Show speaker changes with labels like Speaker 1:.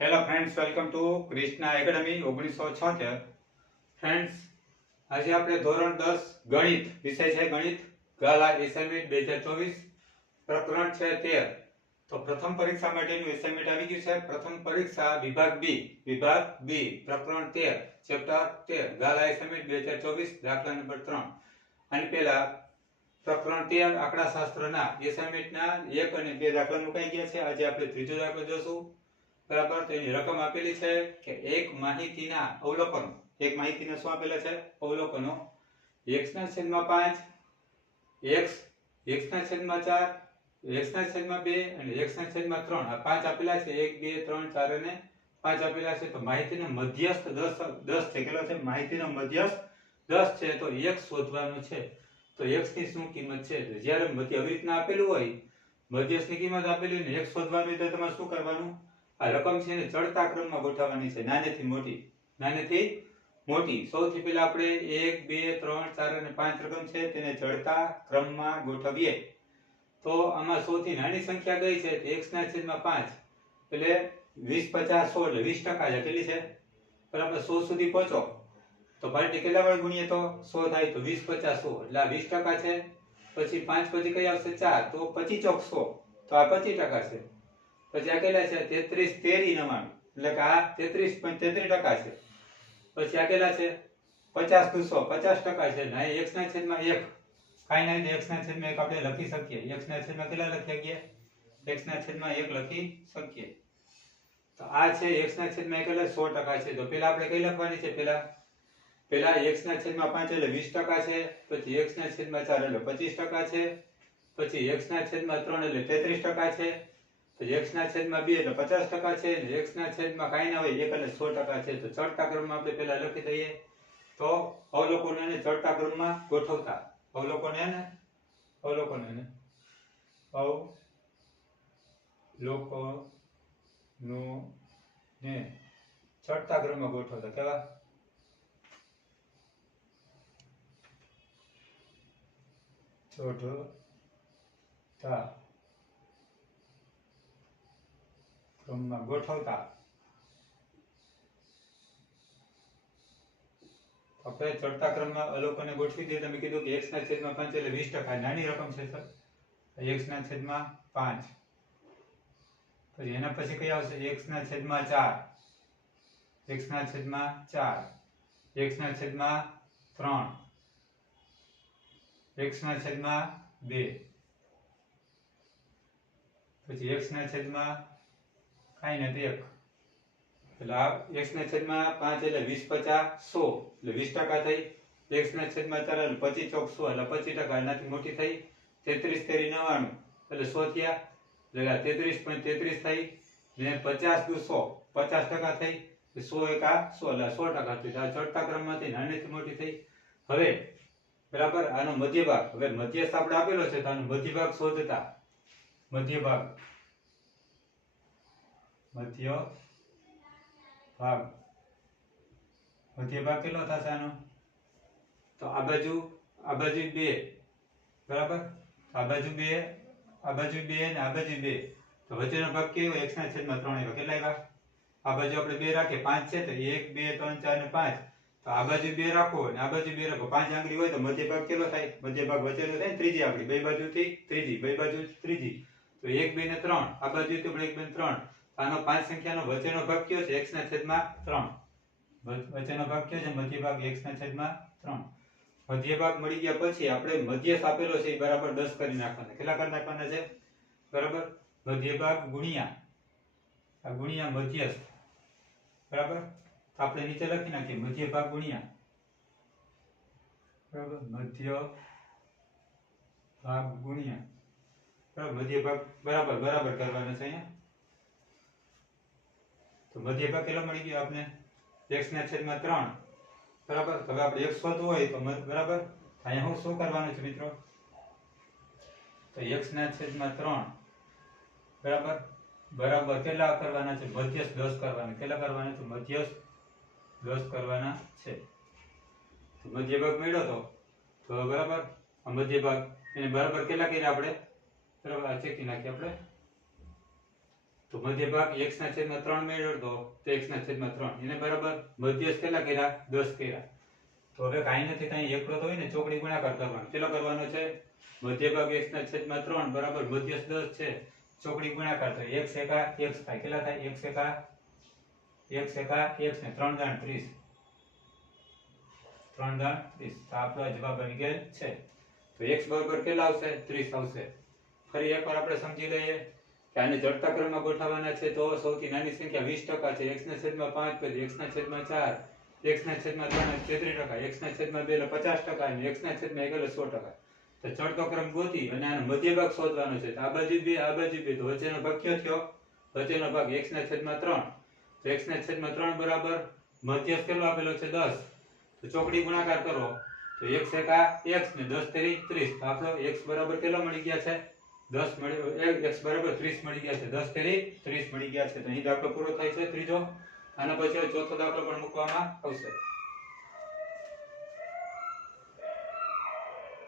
Speaker 1: Hello friends welcome to Krishna academy ઓગણીસો છોતેર. Friends આજે આપણે ધોરણ દસ, ગણિત, વિષય છે ગણિત ગાલા એસાઇનમેન્ટ બે હજાર ચોવીસ. પ્રકરણ છે તેર. તો પ્રથમ પરીક્ષા માટેનું એસાઇનમેન્ટ આવી ગયું છે. પ્રથમ પરીક્ષા વિભાગ બી વિભાગ બી, પ્રકરણ તેર ચેપ્ટર તેર, ગાલા એસાઇનમેન્ટ બે હજાર ચોવીસ, દાખલા નંબર ત્રણ. અને પહેલા પ્રકરણ તેર આંકડા શાસ્ત્રના એસાઇનમેન્ટના એક અને બે દાખલા મુકાઈ ગયા છે. આજે આપણે ત્રીજો દાખલો જોશું. બરાબર? તો એની રકમ આપેલી છે કે એક માહિતીના અવલોકનો. એક માહિતીના શું આપેલા છે? અવલોકનો. X ના છેદમાં પાંચ, x x ના છેદમાં ચાર, x ના છેદમાં બે અને x ના છેદમાં ત્રણ. આ પાંચ આપેલા છે. એક, બે, ત્રણ, ચાર અને પાંચ આપેલા છે. તો માહિતીનો મધ્યસ્થ દસ દસ છે. કેટલો છે? માહિતીનો મધ્યસ્થ દસ છે. તો x શોધવાનું છે. તો x ની શું કિંમત છે? જ્યારે મધ્ય આવી રીતના આપેલું હોય, મધ્યસ્થની કિંમત આપેલી હોય ને x શોધવાનું તો તમારે શું કરવાનું? આ રકમ છે એને ચડતા ક્રમમાં ગોઠવવાની છે. નાનેથી મોટી. નાનેથી મોટી. સૌથી પહેલા આપણે એક, બે, ત્રણ, ચાર અને પાંચ રકમ છે તેને ચડતા ક્રમમાં ગોઠવીએ. તો આમાં સૌથી નાની સંખ્યા કઈ છે? તો x ના છેદમાં પાંચ. એટલે વીસ પચાસ સો એટલે વીસ ટકા છે. કેટલી છે? બરાબર સો સુધી પહોંચો. તો પાર્ટી કેટલા વડે ગુણીએ તો? સો થાય તો વીસ પચાસ સો. એટલે આ વીસ ટકા છે. પછી પાંચ પછી કઈ આવશે? ચાર. તો પચીસ ચોક સો તો આ પચીસ ટકા છે. પછી આ કેટલા છે? તેત્રીસ તેરી નવાણું. એટલે કે આ તેત્રીસ પોઈન્ટ તેત્રીસ ટકા છે. પછી આ કેટલા છે? પચાસ સો પચાસ ટકા છે. અહીં x ના છેદમાં એક. કાંઈ નહીં એક્સ ના છેદમાં એક આપણે લખી શકીએ. એક્સ ના છેદમાં કેટલા લખી શકીએ એક્સ ના છેદમાં એક લખી શકીએ. તો આ છે એક્સ ના છેદમાં એક એટલે સો ટકા છે. તો પેલા આપણે કઈ લખવાની છે? પેલા? પેલા એક્સ ના છેદમાં પાંચ એટલે વીસ ટકા છે. પછી એક્સ ના છેદમાં ચાર એટલે પચીસ ટકા છે. પછી એક્સ ના છેદમાં ત્રણ એટલે તેત્રીસ ટકા છે. પછી x ના છેદમાં બે એટલે પચાસ ટકા છે ના છેદમાં કાંઈ ના હોય, એક એટલે સો ટકા છે. તો ચડતા ક્રમમાં આપણે પહેલા લખી દઈએ. તો અવલોકનો ચડતા ક્રમમાં ગોઠવતા. અવલોકન એને અવલોકન એને અવ લોકો નો ચડતા ક્રમમાં ગોઠવતા. કેવા? ચોઢતા ક્રમમાં ગોઠવતા. આપણે ચડતા ક્રમમાં અલોકોને ગોઠવી દઈએ. તમે કીધું કે ના છેદમાં પાંચ એટલે વીસ ટકા. નાની રકમ છે, સર. x ના છેદમાં પાંચ. પછી એના પછી કઈ આવશે? ના છેદમાં ચાર. એક્સ ના છેદમાં ચાર. ના છેદમાં ત્રણ. x ના છેદમાં બે. પછી એક્સ ના છેદમાં કાંઈ નથી એક. એટલે આ x ના પાંચ એટલે વીસ પચાસ સો. એટલે વીસ ટકા થઈ. x ના ચાર એટલે પચીસ ચોક સો. એટલે પચીસ ટકા એનાથી મોટી થઈ. તેત્રીસ તેરી નવ્વાણું. એટલે સો થયા. એટલે તેત્રીસ પોઈન્ટ તેત્રીસ થઈ. ને પચાસ દુ સો પચાસ ટકા થઈ. સો એકા સો. એટલે સો ટકા થઈ. આ ચડતા ક્રમમાંથી નાનીથી મોટી થઈ. હવે બરાબર આનો મધ્ય ભાગ હવે મધ્ય આપણે આપેલો છે તો આનો મધ્ય ભાગ શોધતા. મધ્ય ભાગ મધ્ય ભાગ. મધ્ય ભાગ કેટલો થશે આનો? તો આ બાજુ આ બાજુ બે. બરાબર? આ બાજુ બે, આ બાજુ બે ને આ બાજુ બે. તો વચ્ચેનો ભાગ કેવો? x ના છેદમાં ત્રણ એવા. કેટલા આવ્યા આ બાજુ આપણે બે રાખીએ. પાંચ છે તો એક, બે, ત્રણ, ચાર ને પાંચ. તો આ બાજુ બે રાખો અને આ બાજુ બે રાખો. પાંચ આંગળી હોય તો મધ્ય ભાગ કેટલો થાય? મધ્ય ભાગ વચ્ચેનો થાય ત્રીજી આંગળી. બે બાજુથી ત્રીજી, બે બાજુ ત્રીજી. તો એક, બે ને ત્રણ. આ બાજુ તો એક, બે ત્રણ. આનો પાંચ સંખ્યાનો વચ્ચેનો ભાગ કયો છે? x ના છેદમાં ત્રણ. વચ્ચેનો ભાગ કયો છે? મધ્ય ભાગ x ના છેદમાં ત્રણ. મધ્ય ભાગ મળી ગયા પછી આપણે મધ્ય આપેલો છે એ બરાબર દસ કરી નાખવાના. કેટલા કરી નાખવાના છે? બરાબર? મધ્ય ભાગ ગુણ્યા. આ ગુણ્યા મધ્યસ્થ બરાબર? તો આપણે નીચે લખી નાખીએ. મધ્ય ભાગ ગુણ્યા. બરાબર? મધ્ય ભાગ ગુણ્યા. બરાબર? મધ્ય ભાગ બરાબર બરાબર કરવાના છે અહીંયા? તો મધ્ય ભાગ કેટલો મળી ગયો આપને? x ના છેદમાં ત્રણ. બરાબર? હવે આપણે x શોધવું હોય તો બરાબર? અહીંયા હું શું કરવાનું છે મિત્રો? તો x ના છેદમાં ત્રણ. બરાબર? બરાબર કેટલા કરવાના છે? મધ્યસ્થ દસ કરવાના. કેટલા કરવાના છે? મધ્યસ્થ દસ કરવાના છે. તો મધ્ય ભાગ મળ્યો તો. તો બરાબર? આ મધ્ય ભાગ એને બરાબર કેટલા કર્યા આપણે? બરાબર? આ ચેકી નાખીએ આપણે. તો મધ્ય ભાગ x ના છેદમાં ત્રણ મેળવતો તો x ના છેદમાં ત્રણ. એને બરાબર મધ્યસ્થ કેટલા કર્યા? દસ કર્યા. તો હવે કાંઈ નથી, કાંઈ એકડો તો હોય ને, ચોકડી ગુણાકાર કરવાનો. કેટલો કરવાનો છે? મધ્ય ભાગ x ના છેદમાં ત્રણ, બરાબર મધ્યસ્થ દસ છે. ચોકડી ગુણાકાર તો x એકા x થાય. કેટલા થાય? x એકા x એકા, x ને ત્રણ દાણ ત્રીસ. ત્રણ દાણ ત્રીસ. તો આપણો જવાબ આવી ગયો છે. તો x બરાબર કેટલા આવશે? ત્રીસ આવશે. ફરી એકવાર આપણે સમજી લઈએ. કે આને ચડતા ક્રમમાં ગોઠવવાના છે તો સૌથી નાની સંખ્યા વીસ ટકા છે. x ના છેદમાં પાંચ પછી x ના છેદમાં ચાર x ના છેદમાં ત્રણ તેત્રીસ ટકા x ના છેદમાં બે એટલે પચાસ ટકા અને x ના છેદમાં એક એટલે સો ટકા. તો ચડતો ક્રમ ગોતી અને આનો મધ્ય ભાગ શોધવાનો છે. તો આ બાજુ બે, આ બાજુ બે, તો વચ્ચેનો ભાગ કયો થયો? વચ્ચેનો ભાગ x ના છેદમાં ત્રણ. તો x ના છેદમાં ત્રણ બરાબર મધ્યસ્થ કેટલો આપેલો છે દસ. તો ચોકડી ગુણાકાર કરો. તો x એકા x ને દસ તેરી ત્રીસ. તો આપણો x બરાબર કેટલો મળી ગયા છે? દસ મળી એક્સ બરાબર, ત્રીસ મળી ગયા છે. દસ તેરી ત્રીસ મળી ગયા છે. તો અહીં દાખલો પૂરો થાય છે ત્રીજો. આના પછી ચોથો દાખલો પણ મૂકવામાં આવશે.